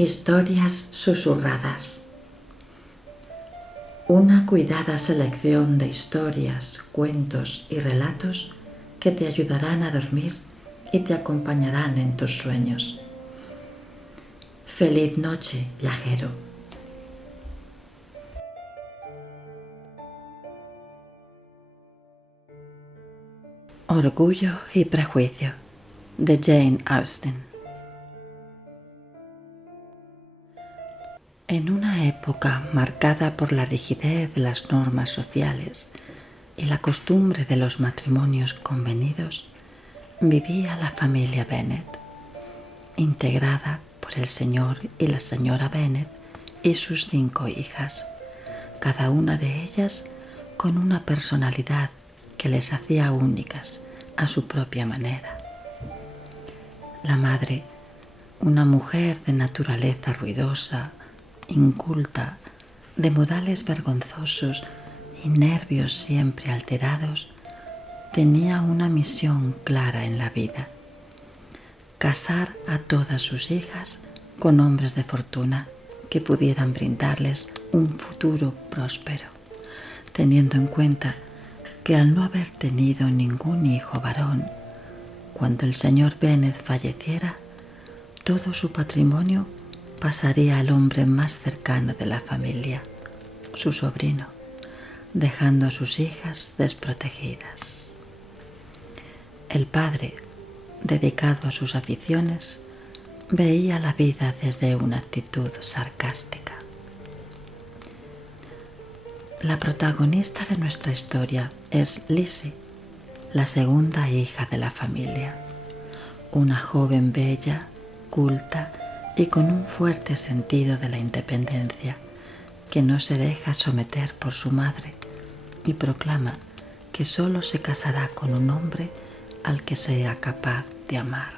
Historias susurradas. Una cuidada selección de historias, cuentos y relatos que te ayudarán a dormir y te acompañarán en tus sueños. Feliz noche, viajero. Orgullo y prejuicio, de Jane Austen. En una época marcada por la rigidez de las normas sociales y la costumbre de los matrimonios convenidos, vivía la familia Bennet, integrada por el señor y la señora Bennet y sus 5 hijas, cada una de ellas con una personalidad que les hacía únicas a su propia manera. La madre, una mujer de naturaleza ruidosa, inculta, de modales vergonzosos y nervios siempre alterados, tenía una misión clara en la vida: casar a todas sus hijas con hombres de fortuna que pudieran brindarles un futuro próspero, teniendo en cuenta que al no haber tenido ningún hijo varón, cuando el señor Bennet falleciera, todo su patrimonio pasaría al hombre más cercano de la familia, su sobrino, dejando a sus hijas desprotegidas. El padre, dedicado a sus aficiones, veía la vida desde una actitud sarcástica. La protagonista de nuestra historia es Lizzie, la segunda hija de la familia, una joven bella, culta y con un fuerte sentido de la independencia, que no se deja someter por su madre y proclama que solo se casará con un hombre al que sea capaz de amar.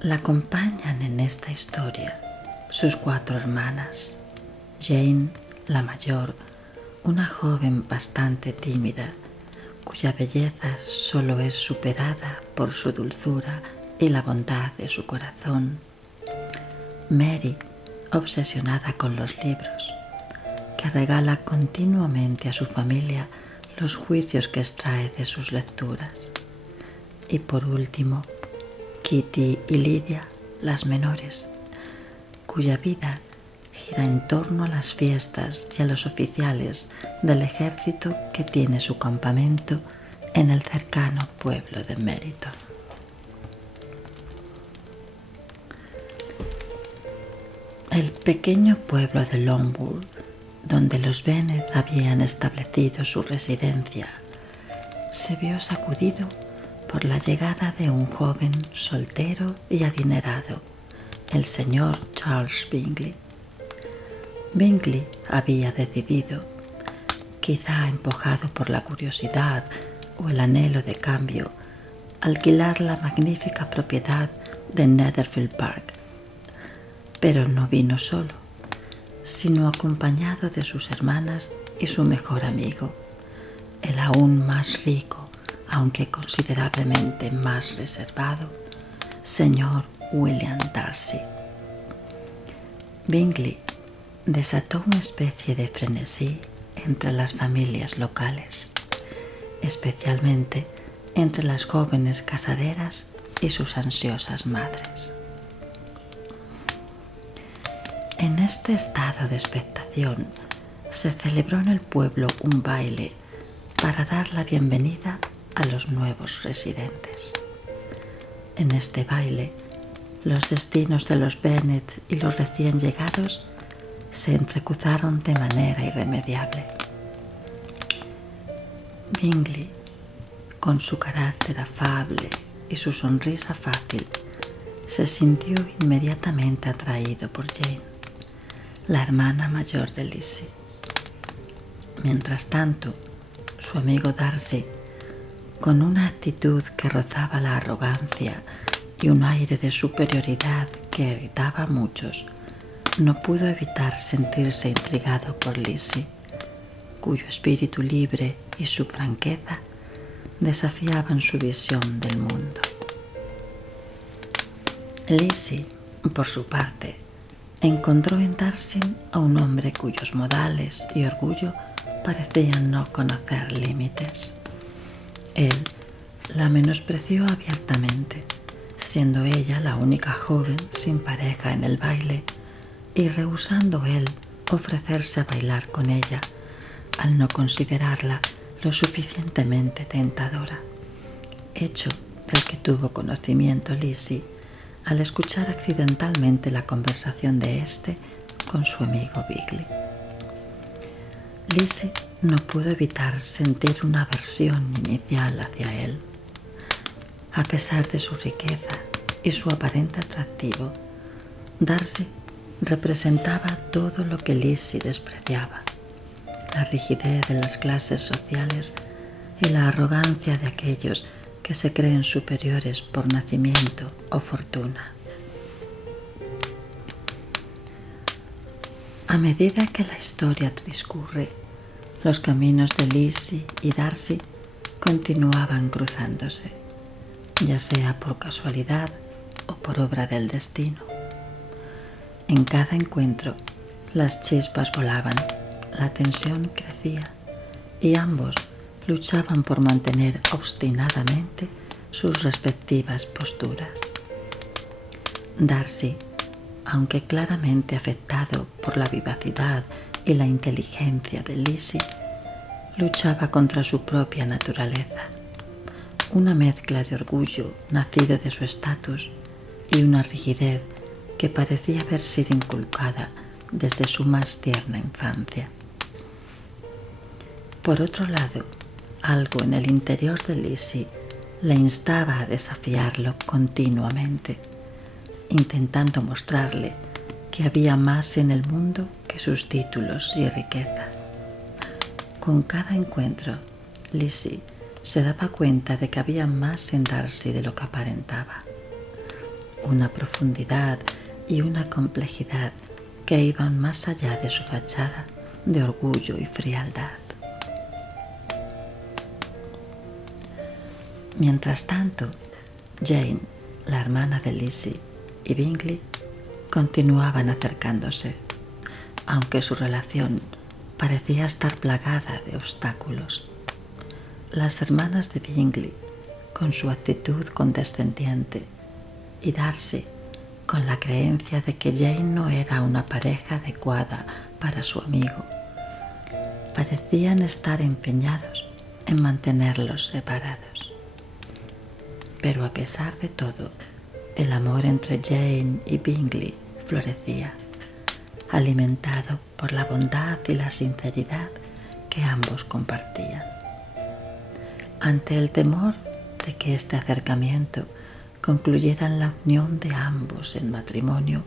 La acompañan en esta historia sus 4 hermanas: Jane, la mayor, una joven bastante tímida, cuya belleza solo es superada por su dulzura y la bondad de su corazón; Mary, obsesionada con los libros, que regala continuamente a su familia los juicios que extrae de sus lecturas; y por último, Kitty y Lydia, las menores, cuya vida gira en torno a las fiestas y a los oficiales del ejército que tiene su campamento en el cercano pueblo de Meryton. El pequeño pueblo de Longbourn, donde los Bennet habían establecido su residencia, se vio sacudido por la llegada de un joven soltero y adinerado, el señor Charles Bingley. Bingley había decidido, quizá empujado por la curiosidad o el anhelo de cambio, alquilar la magnífica propiedad de Netherfield Park. Pero no vino solo, sino acompañado de sus hermanas y su mejor amigo, el aún más rico, aunque considerablemente más reservado, señor William Darcy. Bingley desató una especie de frenesí entre las familias locales, especialmente entre las jóvenes casaderas y sus ansiosas madres. En este estado de expectación se celebró en el pueblo un baile para dar la bienvenida a los nuevos residentes. En este baile, los destinos de los Bennet y los recién llegados se entrecruzaron de manera irremediable. Bingley, con su carácter afable y su sonrisa fácil, se sintió inmediatamente atraído por Jane, la hermana mayor de Lizzie. Mientras tanto, su amigo Darcy, con una actitud que rozaba la arrogancia y un aire de superioridad que irritaba a muchos, no pudo evitar sentirse intrigado por Lizzie, cuyo espíritu libre y su franqueza desafiaban su visión del mundo. Lizzie, por su parte, encontró en Darcy a un hombre cuyos modales y orgullo parecían no conocer límites. Él la menospreció abiertamente, siendo ella la única joven sin pareja en el baile y rehusando él ofrecerse a bailar con ella al no considerarla lo suficientemente tentadora, hecho del que tuvo conocimiento Lizzie al escuchar accidentalmente la conversación de éste con su amigo Bingley. Lizzie no pudo evitar sentir una aversión inicial hacia él. A pesar de su riqueza y su aparente atractivo, Darcy representaba todo lo que Lizzie despreciaba: la rigidez de las clases sociales y la arrogancia de aquellos que se creen superiores por nacimiento o fortuna. A medida que la historia transcurre, los caminos de Lizzie y Darcy continuaban cruzándose, ya sea por casualidad o por obra del destino. En cada encuentro, las chispas volaban, la tensión crecía y ambos luchaban por mantener obstinadamente sus respectivas posturas. Darcy, aunque claramente afectado por la vivacidad y la inteligencia de Lizzie, luchaba contra su propia naturaleza, una mezcla de orgullo nacido de su estatus y una rigidez que parecía haber sido inculcada desde su más tierna infancia. Por otro lado, algo en el interior de Lizzie le instaba a desafiarlo continuamente, intentando mostrarle que había más en el mundo que sus títulos y riqueza. Con cada encuentro, Lizzie se daba cuenta de que había más en Darcy de lo que aparentaba, una profundidad y una complejidad que iban más allá de su fachada de orgullo y frialdad. Mientras tanto, Jane, la hermana de Lizzie, y Bingley continuaban acercándose, aunque su relación parecía estar plagada de obstáculos. Las hermanas de Bingley, con su actitud condescendiente, y Darcy, con la creencia de que Jane no era una pareja adecuada para su amigo, parecían estar empeñados en mantenerlos separados. Pero a pesar de todo, el amor entre Jane y Bingley florecía, alimentado por la bondad y la sinceridad que ambos compartían. Ante el temor de que este acercamiento concluyera en la unión de ambos en matrimonio,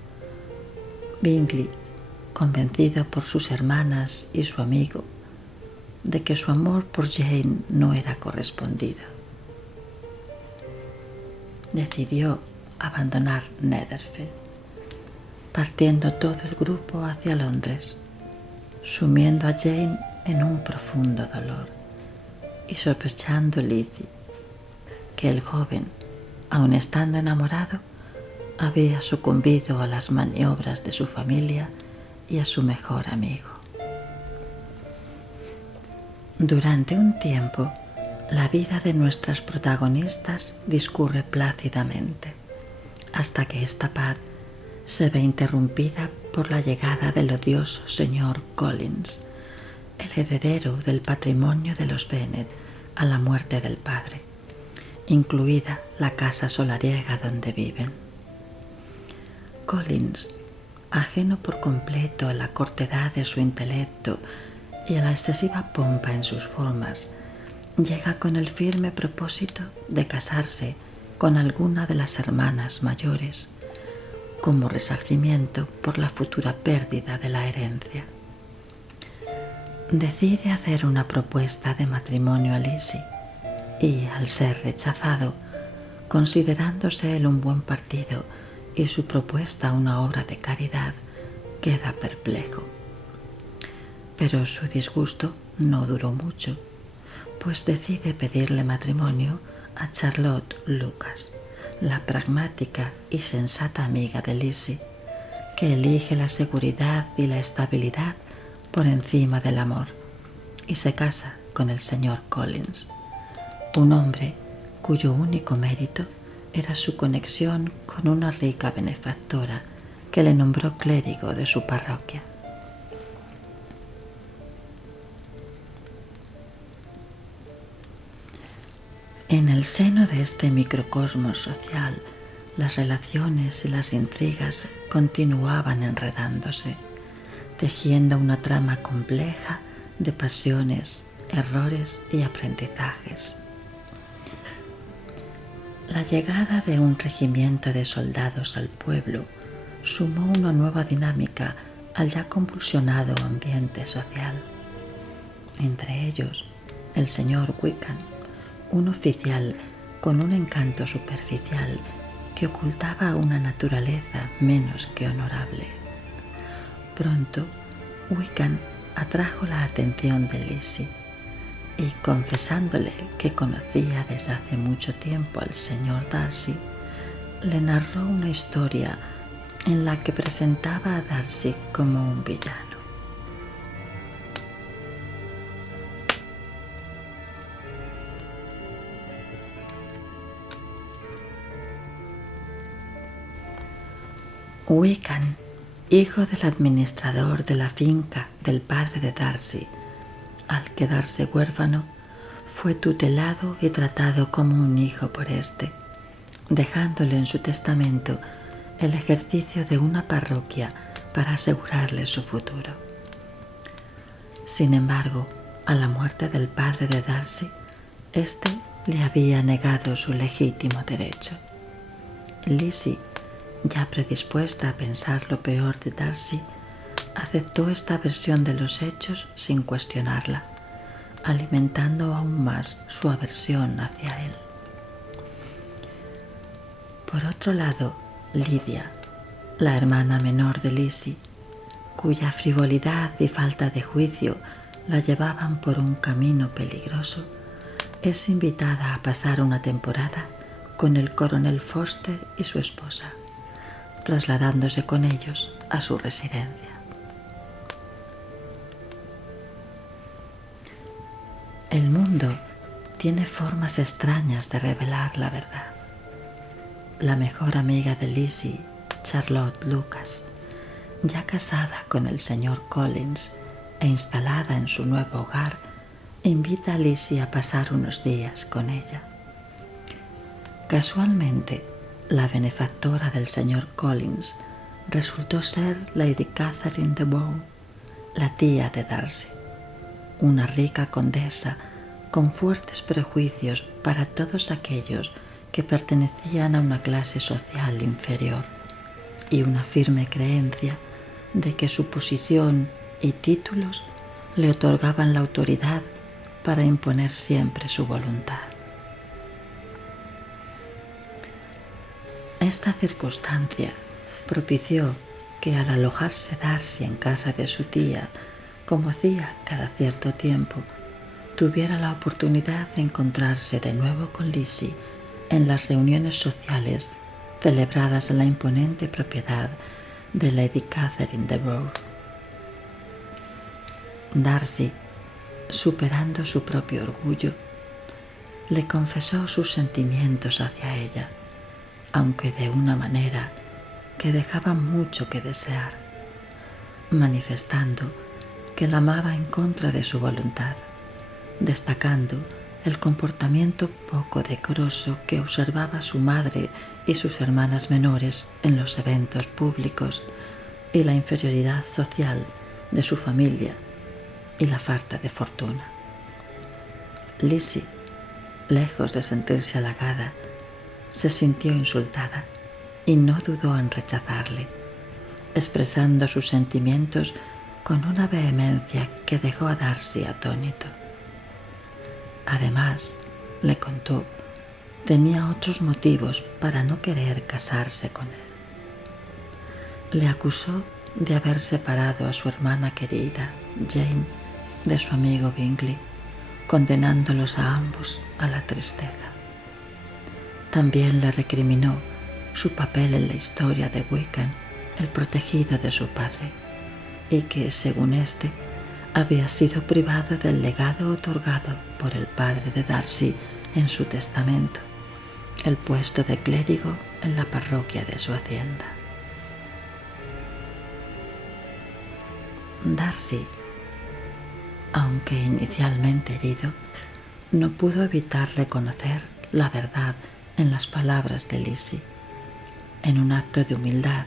Bingley, convencido por sus hermanas y su amigo de que su amor por Jane no era correspondido, decidió abandonar Netherfield, partiendo todo el grupo hacia Londres, sumiendo a Jane en un profundo dolor y sospechando Lizzie que el joven, aun estando enamorado, había sucumbido a las maniobras de su familia y a su mejor amigo. Durante un tiempo, la vida de nuestras protagonistas discurre plácidamente, hasta que esta paz se ve interrumpida por la llegada del odioso señor Collins, el heredero del patrimonio de los Bennet a la muerte del padre, incluida la casa solariega donde viven. Collins, ajeno por completo a la cortedad de su intelecto y a la excesiva pompa en sus formas, llega con el firme propósito de casarse con alguna de las hermanas mayores, como resarcimiento por la futura pérdida de la herencia. Decide hacer una propuesta de matrimonio a Lizzie y, al ser rechazado, considerándose él un buen partido y su propuesta una obra de caridad, queda perplejo. Pero su disgusto no duró mucho, pues decide pedirle matrimonio a Charlotte Lucas, la pragmática y sensata amiga de Lizzie, que elige la seguridad y la estabilidad por encima del amor y se casa con el señor Collins, un hombre cuyo único mérito era su conexión con una rica benefactora que le nombró clérigo de su parroquia. En el seno de este microcosmos social, las relaciones y las intrigas continuaban enredándose, tejiendo una trama compleja de pasiones, errores y aprendizajes. La llegada de un regimiento de soldados al pueblo sumó una nueva dinámica al ya convulsionado ambiente social. Entre ellos, el señor Wickham, un oficial con un encanto superficial que ocultaba una naturaleza menos que honorable. Pronto, Wickham atrajo la atención de Lizzie y, confesándole que conocía desde hace mucho tiempo al señor Darcy, le narró una historia en la que presentaba a Darcy como un villano. Wickham, hijo del administrador de la finca del padre de Darcy, al quedarse huérfano, fue tutelado y tratado como un hijo por éste, dejándole en su testamento el ejercicio de una parroquia para asegurarle su futuro. Sin embargo, a la muerte del padre de Darcy, éste le había negado su legítimo derecho. Lizzie, ya predispuesta a pensar lo peor de Darcy, aceptó esta versión de los hechos sin cuestionarla, alimentando aún más su aversión hacia él. Por otro lado, Lydia, la hermana menor de Lizzie, cuya frivolidad y falta de juicio la llevaban por un camino peligroso, es invitada a pasar una temporada con el coronel Foster y su esposa, trasladándose con ellos a su residencia. El mundo tiene formas extrañas de revelar la verdad. La mejor amiga de Lizzie, Charlotte Lucas, ya casada con el señor Collins e instalada en su nuevo hogar, invita a Lizzie a pasar unos días con ella. Casualmente, la benefactora del señor Collins resultó ser Lady Catherine de Bourgh, la tía de Darcy, una rica condesa con fuertes prejuicios para todos aquellos que pertenecían a una clase social inferior y una firme creencia de que su posición y títulos le otorgaban la autoridad para imponer siempre su voluntad. Esta circunstancia propició que al alojarse Darcy en casa de su tía, como hacía cada cierto tiempo, tuviera la oportunidad de encontrarse de nuevo con Lizzie en las reuniones sociales celebradas en la imponente propiedad de Lady Catherine de Bourgh. Darcy, superando su propio orgullo, le confesó sus sentimientos hacia ella, aunque de una manera que dejaba mucho que desear, manifestando que la amaba en contra de su voluntad, destacando el comportamiento poco decoroso que observaba su madre y sus hermanas menores en los eventos públicos y la inferioridad social de su familia y la falta de fortuna. Lizzie, lejos de sentirse halagada, se sintió insultada y no dudó en rechazarle, expresando sus sentimientos con una vehemencia que dejó a Darcy atónito. Además, le contó, tenía otros motivos para no querer casarse con él. Le acusó de haber separado a su hermana querida, Jane, de su amigo Bingley, condenándolos a ambos a la tristeza. también le recriminó su papel en la historia de Wiccan, el protegido de su padre, y que, según éste, había sido privado del legado otorgado por el padre de Darcy en su testamento, el puesto de clérigo en la parroquia de su hacienda. Darcy, aunque inicialmente herido, no pudo evitar reconocer la verdad en las palabras de Lizzie. En un acto de humildad,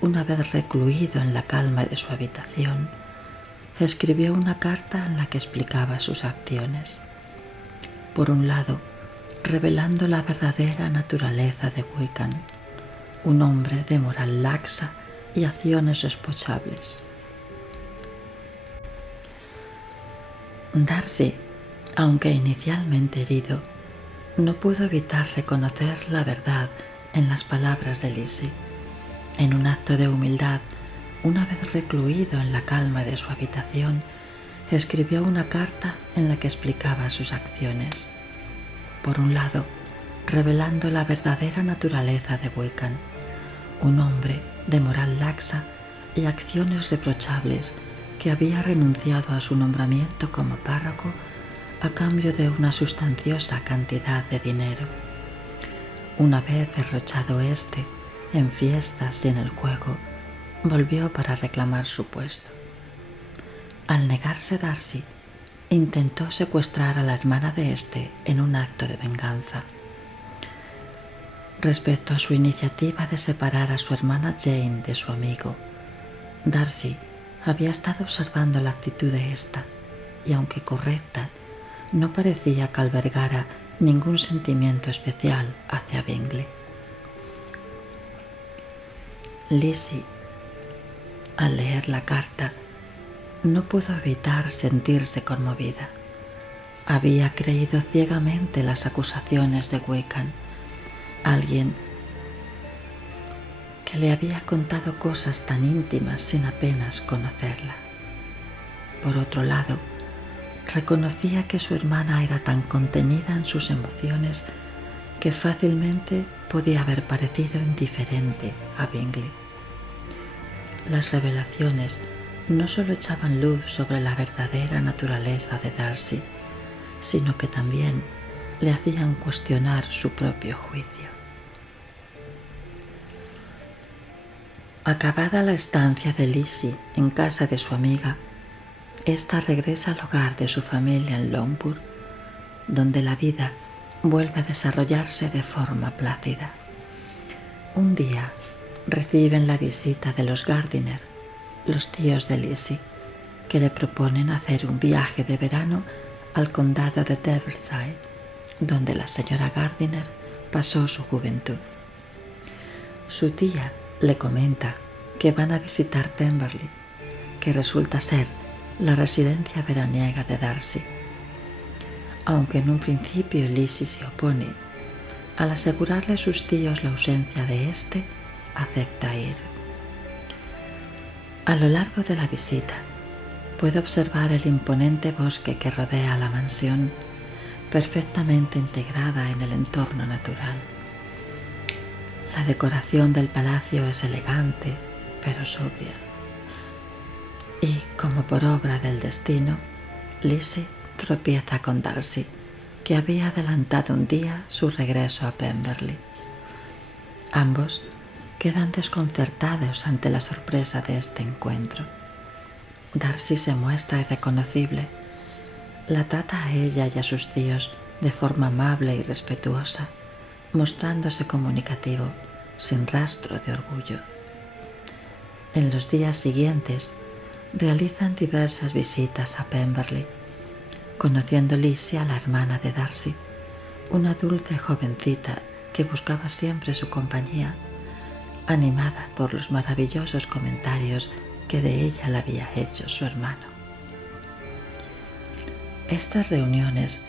una vez recluido en la calma de su habitación, escribió una carta en la que explicaba sus acciones. Por un lado, revelando la verdadera naturaleza de Wiccan, un hombre de moral laxa y acciones reprochables. Darcy, aunque inicialmente herido, no pudo evitar reconocer la verdad en las palabras de Lizzie. En un acto de humildad, una vez recluido en la calma de su habitación, escribió una carta en la que explicaba sus acciones. Por un lado, revelando la verdadera naturaleza de Wiccan, un hombre de moral laxa y acciones reprochables que había renunciado a su nombramiento como párroco a cambio de una sustanciosa cantidad de dinero. Una vez derrochado éste en fiestas y en el juego, volvió para reclamar su puesto. Al negarse Darcy, intentó secuestrar a la hermana de éste en un acto de venganza. Respecto a su iniciativa de separar a su hermana Jane de su amigo, Darcy había estado observando la actitud de ésta y, aunque correcta, no parecía que albergara ningún sentimiento especial hacia Bingley. Lizzie, al leer la carta, no pudo evitar sentirse conmovida. Había creído ciegamente las acusaciones de Wiccan, alguien que le había contado cosas tan íntimas sin apenas conocerla. Por otro lado, reconocía que su hermana era tan contenida en sus emociones que fácilmente podía haber parecido indiferente a Bingley. Las revelaciones no solo echaban luz sobre la verdadera naturaleza de Darcy, sino que también le hacían cuestionar su propio juicio. Acabada la estancia de Lizzie en casa de su amiga, ésta regresa al hogar de su familia en Longbourn, donde la vida vuelve a desarrollarse de forma plácida. Un día reciben la visita de los Gardiner, los tíos de Lizzie, que le proponen hacer un viaje de verano al condado de Devonshire, donde la señora Gardiner pasó su juventud. Su tía le comenta que van a visitar Pemberley, que resulta ser la residencia veraniega de Darcy. Aunque en un principio Lizzie se opone, al asegurarle a sus tíos la ausencia de éste, acepta ir. A lo largo de la visita, puede observar el imponente bosque que rodea la mansión, perfectamente integrada en el entorno natural. La decoración del palacio es elegante, pero sobria. Y, como por obra del destino, Lizzie tropieza con Darcy, que había adelantado un día su regreso a Pemberley. Ambos quedan desconcertados ante la sorpresa de este encuentro. Darcy se muestra irreconocible. La trata a ella y a sus tíos de forma amable y respetuosa, mostrándose comunicativo, sin rastro de orgullo. En los días siguientes, realizan diversas visitas a Pemberley, conociendo Lizzie a la hermana de Darcy, una dulce jovencita que buscaba siempre su compañía, animada por los maravillosos comentarios que de ella le había hecho su hermano. Estas reuniones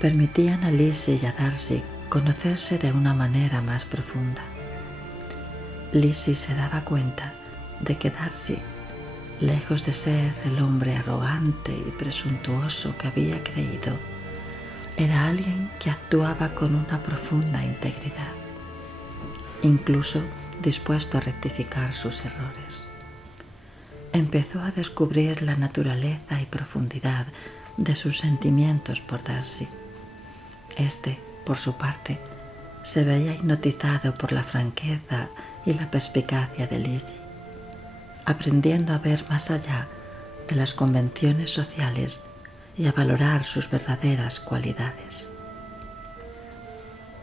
permitían a Lizzie y a Darcy conocerse de una manera más profunda. Lizzie se daba cuenta de que Darcy, lejos de ser el hombre arrogante y presuntuoso que había creído, Era alguien que actuaba con una profunda integridad, incluso dispuesto a rectificar sus errores. Empezó a descubrir la naturaleza y profundidad de sus sentimientos por Darcy. Este, por su parte, se veía hipnotizado por la franqueza y la perspicacia de Lizzie, aprendiendo a ver más allá de las convenciones sociales y a valorar sus verdaderas cualidades.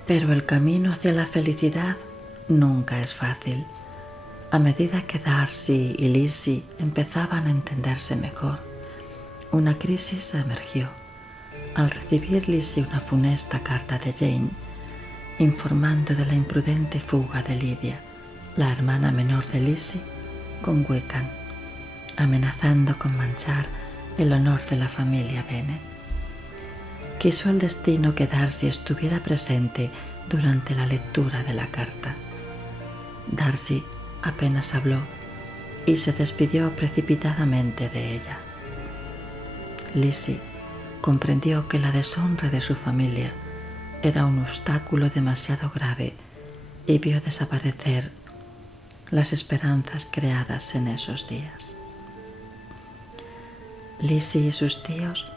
Pero el camino hacia la felicidad nunca es fácil. A medida que Darcy y Lizzie empezaban a entenderse mejor, una crisis emergió al recibir Lizzie una funesta carta de Jane informando de la imprudente fuga de Lydia, la hermana menor de Lizzie, con Wickham, amenazando con manchar el honor de la familia Bennet. Quiso el destino que Darcy estuviera presente durante la lectura de la carta. Darcy apenas habló y se despidió precipitadamente de ella. Lizzie comprendió que la deshonra de su familia era un obstáculo demasiado grave y vio desaparecer las esperanzas creadas en esos días. Lizzie y sus tíos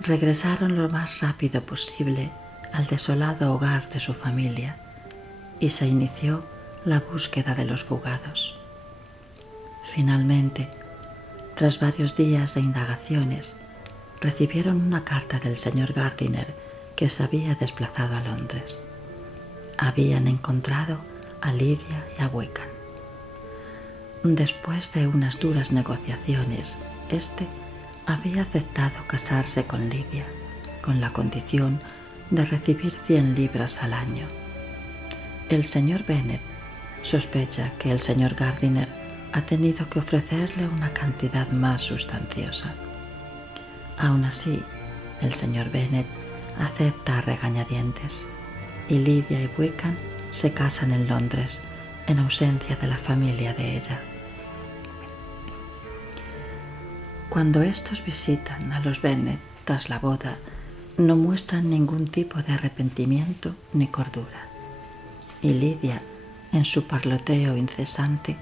regresaron lo más rápido posible al desolado hogar de su familia y se inició la búsqueda de los fugados. Finalmente, tras varios días de indagaciones, recibieron una carta del señor Gardiner que se había desplazado a Londres. Habían encontrado a Lydia y a Wickham. Después de unas duras negociaciones, este había aceptado casarse con Lydia, con la condición de recibir 100 libras al año. El señor Bennet sospecha que el señor Gardiner ha tenido que ofrecerle una cantidad más sustanciosa. Aún así, el señor Bennet acepta a regañadientes y Lydia y Wickham se casan en Londres en ausencia de la familia de ella. Cuando estos visitan a los Bennet tras la boda, no muestran ningún tipo de arrepentimiento ni cordura. Y Lydia, en su parloteo incesante,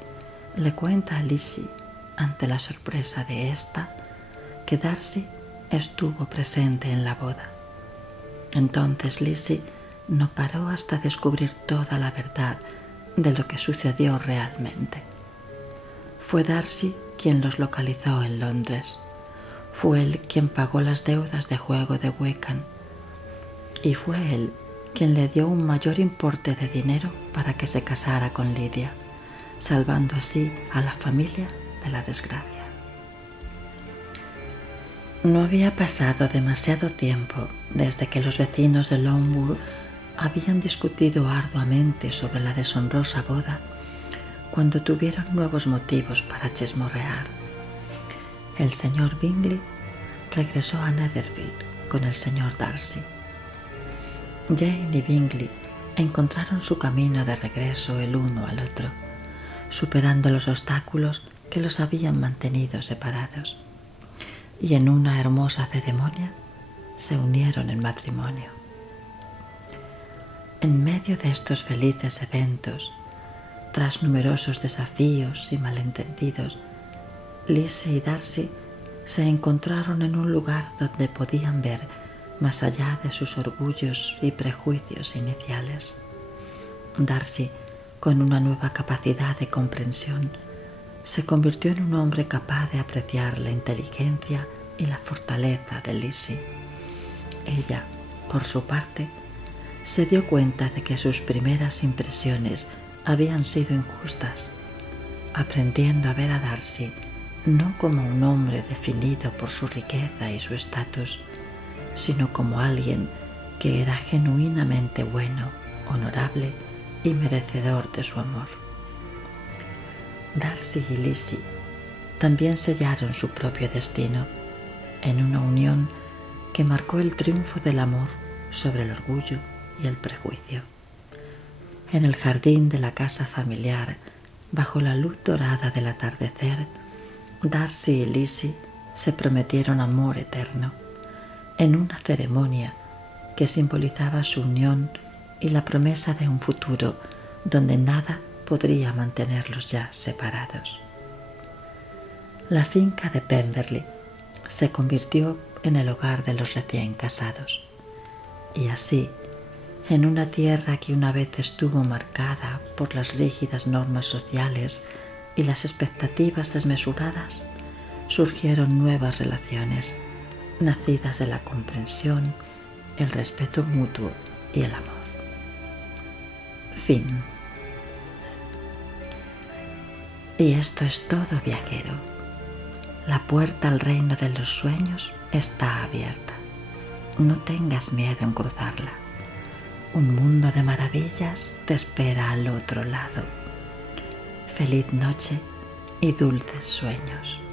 le cuenta a Lizzie, ante la sorpresa de ésta, que Darcy estuvo presente en la boda. Entonces Lizzie no paró hasta descubrir toda la verdad de lo que sucedió realmente. Fue Darcy quien los localizó en Londres. Fue él quien pagó las deudas de juego de Wickham. Y fue él quien le dio un mayor importe de dinero para que se casara con Lydia, salvando así a la familia de la desgracia. No había pasado demasiado tiempo desde que los vecinos de Longwood habían discutido arduamente sobre la deshonrosa boda cuando tuvieron nuevos motivos para chismorrear. El señor Bingley regresó a Netherfield con el señor Darcy. Jane y Bingley encontraron su camino de regreso el uno al otro, superando los obstáculos que los habían mantenido separados, y en una hermosa ceremonia se unieron en matrimonio. En medio de estos felices eventos, tras numerosos desafíos y malentendidos, Lizzie y Darcy se encontraron en un lugar donde podían ver más allá de sus orgullos y prejuicios iniciales. Darcy, con una nueva capacidad de comprensión, se convirtió en un hombre capaz de apreciar la inteligencia y la fortaleza de Lizzie. Ella, por su parte, se dio cuenta de que sus primeras impresiones habían sido injustas, aprendiendo a ver a Darcy no como un hombre definido por su riqueza y su estatus, sino como alguien que era genuinamente bueno, honorable y merecedor de su amor. Darcy y Lizzie también sellaron su propio destino en una unión que marcó el triunfo del amor sobre el orgullo y el prejuicio. En el jardín de la casa familiar, bajo la luz dorada del atardecer, Darcy y Lizzie se prometieron amor eterno en una ceremonia que simbolizaba su unión y la promesa de un futuro donde nada podría mantenerlos ya separados. La finca de Pemberley se convirtió en el hogar de los recién casados, y así, en una tierra que una vez estuvo marcada por las rígidas normas sociales y las expectativas desmesuradas, surgieron nuevas relaciones, nacidas de la comprensión, el respeto mutuo y el amor. Fin. Y esto es todo, viajero. La puerta al reino de los sueños está abierta. No tengas miedo en cruzarla. Un mundo de maravillas te espera al otro lado. Feliz noche y dulces sueños.